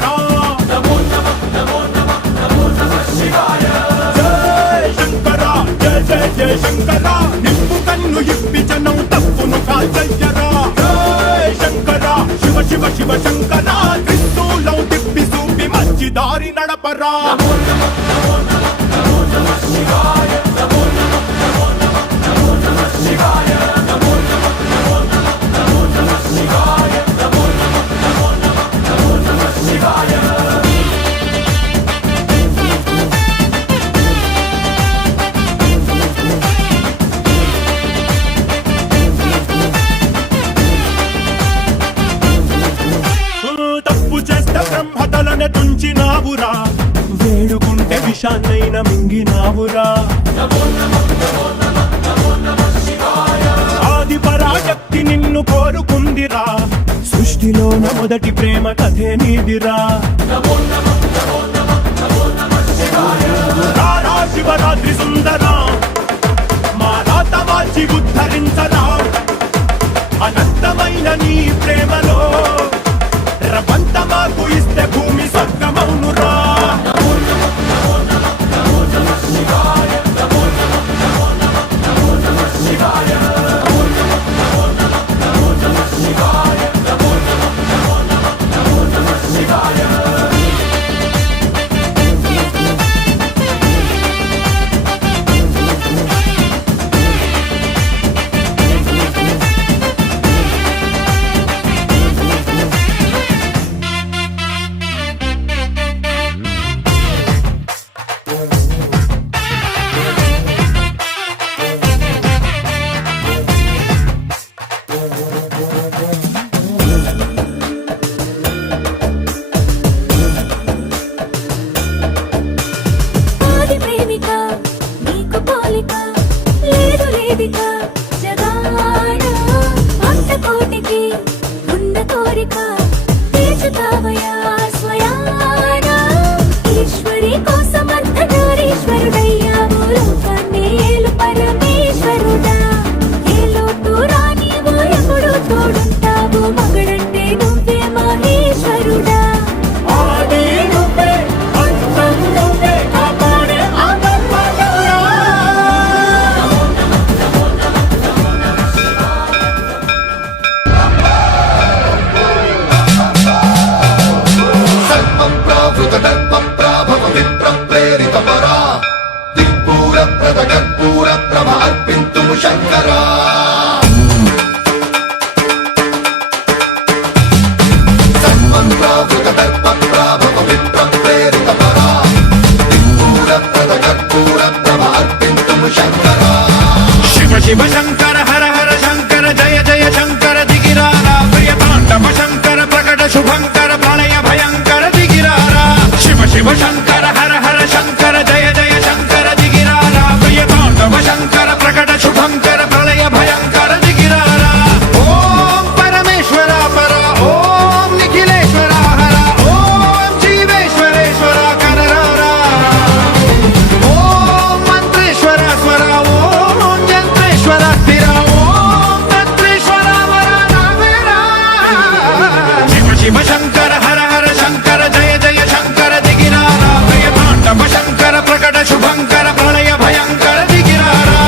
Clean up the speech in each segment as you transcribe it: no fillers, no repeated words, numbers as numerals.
శంకరా నమో నమః నమో నమః నమో నమః శివాయ జై శంకరా జయ జయ జయ శంకరా నిప్పు కన్ను ఇప్పి జనం తప్పును కాల్చయ్యరా జై శంకరా శివ శివ శివ శంకరా త్రిశూలం తిప్పి చూపి మంచి దారి నడపరా నమో నమః నమో నమః నమో నమః శివాయ నమో నమః నమో నమః నమో నమః శివాయ నమో నమః నమో నమః నమో నమః శివాయ నమో నమః నమో నమః నమో నమః శివాయ తప్పు చేస్తే బ్రహ్మతలనే తుంచినావురా వేడుకుంటే విషాన్నైన మింగినావురా ఆది పరాశక్తి నిన్ను కోరుకుందిరా సృష్టిలోన మొదటి ప్రేమ కథే నీదిరా రారా శివరాత్రి సుందరా మా రాత మార్చి ఉద్ధరించరా అనంతమైన నీ ప్రేమలో రవంత మాకు ఇస్తే భూమి స్వర్గమౌనురా నమో నమః నమో నమః నమో నమః శివాయ నమో నమః నమో నమః నమో నమః శివాయ నమో నమః నమో నమః నమో నమః శివాయ నమో నమః నమో నమః నమో నమః శివాయ శివ శంకర హర హర శంకర జయ జయ శంకర దిగిరారా ప్రియతాండవ శంకర ప్రకట శుభంకర ప్రళయ భయంకర దిగిరారా శివ శివ శంకర హర హర శంకర జయ జయ శంకర దిగిరారా ప్రియతాండవ శంకర ప్రకట శుభంకర ప్రళయ భయంకర దిగిరారా ఓం పరమేశ్వర పర ఓం నిఖిలేశ్వర హర ఓం జీవేశ్వరేశ్వర కరరారా ఓం మంత్రేశ్వర స్వర ఓం యంత్రేశ్వర స్థిర ఓం తంత్రేశ్వర వరదావేరా శివ శివ శంకర హర హర శంకర జయ జయ శంకర దిగిరారా ప్రియతాండవ శంకర ప్రకట శుభంకర ప్రళయ భయంకర దిగిరారా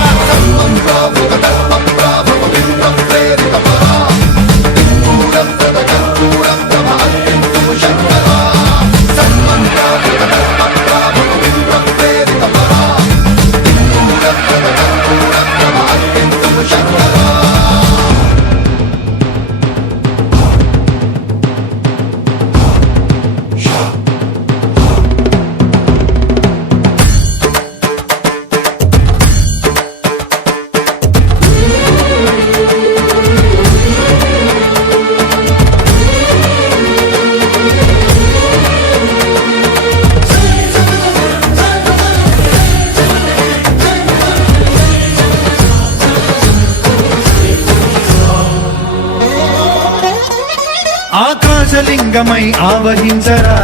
ఆకాశలింగమై ఆవహించరా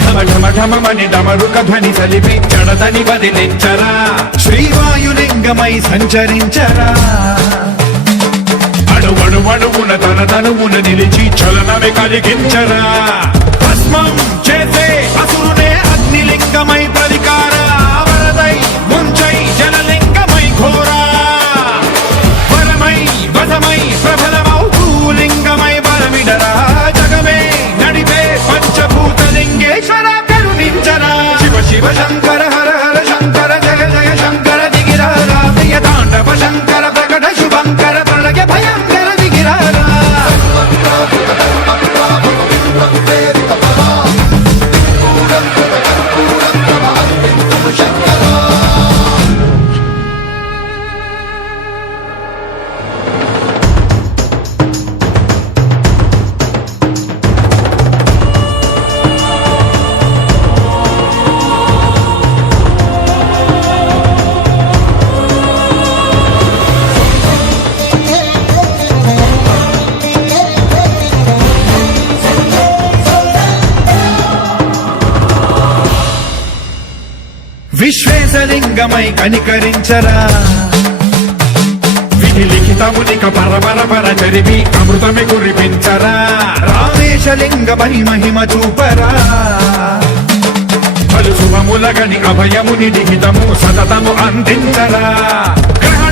ఢమఢమఢమని డమరుక ధ్వని సలిపి జడదని వదిలించరా శ్రీవాయులింగమై సంచరించరా అణువణువున తన తనువున నిలిచి చలనమే కలిగించరా భస్మం చేసే అసురునే అగ్నిలింగమై ప్రతికార వరదై ముంచై జలలింగమై ఘోరా వరమై వదమై ప్రబలమౌ భూలింగమై బలమిడరా జగమే నడిపే పంచభూతలింగేశ్వర కరుణించరా శివ శివ శంకర హర హర శంకర జయ జయ శంకర దిగిరారా ప్రియ తాండవ శంకర ప్రకట శుభంకర ప్రళయ భయంకర దిగిరారా విశ్వేశలింగమై కనికరించరా విధి లిఖితమునిక పరపర పర చరివి అమృతమి కురిపించరా రామేశలింగమై మహిమ చూపరా పలు శుభములగని అభయముని లిఖితము సతతము అందించరా గ్రహ